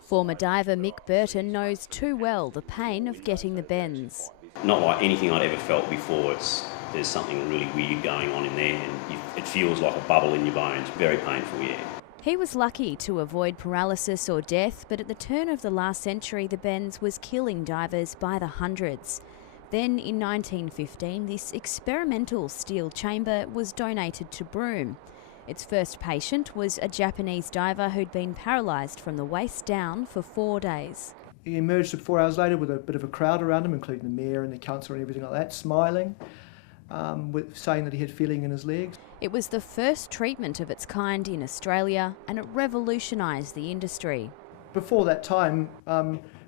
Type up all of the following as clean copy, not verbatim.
Former diver Mick Burton knows too well the pain of getting the bends. Not like anything I'd ever felt before. There's something really weird going on in there, and it feels like a bubble in your bones. Very painful, yeah. He was lucky to avoid paralysis or death, but at the turn of the last century, the bends was killing divers by the hundreds. Then in 1915, this experimental steel chamber was donated to BROOME. Its first patient was a Japanese diver who'd been paralysed from the waist down for 4 days. He emerged 4 hours later with a bit of a crowd around him, including the mayor and the councillor and everything like that, smiling, saying that he had feeling in his legs. It was the first treatment of its kind in Australia, and it revolutionised the industry. Before that time,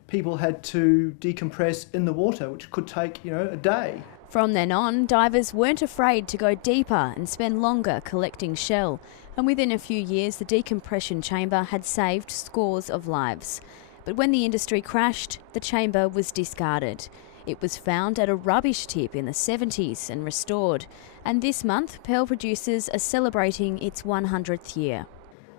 people had to decompress in the water, which could take, a day. From then on, divers weren't afraid to go deeper and spend longer collecting shell, and within a few years the decompression chamber had saved scores of lives. But when the industry crashed, the chamber was discarded. It was found at a rubbish tip in the 70s and restored, and this month pearl producers are celebrating its 100th year.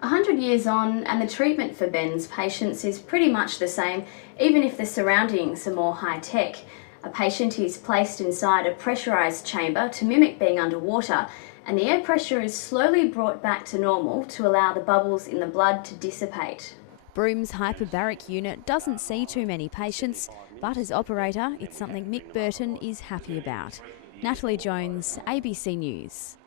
100 years on, and the treatment for bends patients is pretty much the same, even if the surroundings are more high-tech. A patient is placed inside a pressurised chamber to mimic being underwater, and the air pressure is slowly brought back to normal to allow the bubbles in the blood to dissipate. BROOME's hyperbaric unit doesn't see too many patients, but as operator, it's something Mick Burton is happy about. Natalie Jones, ABC News.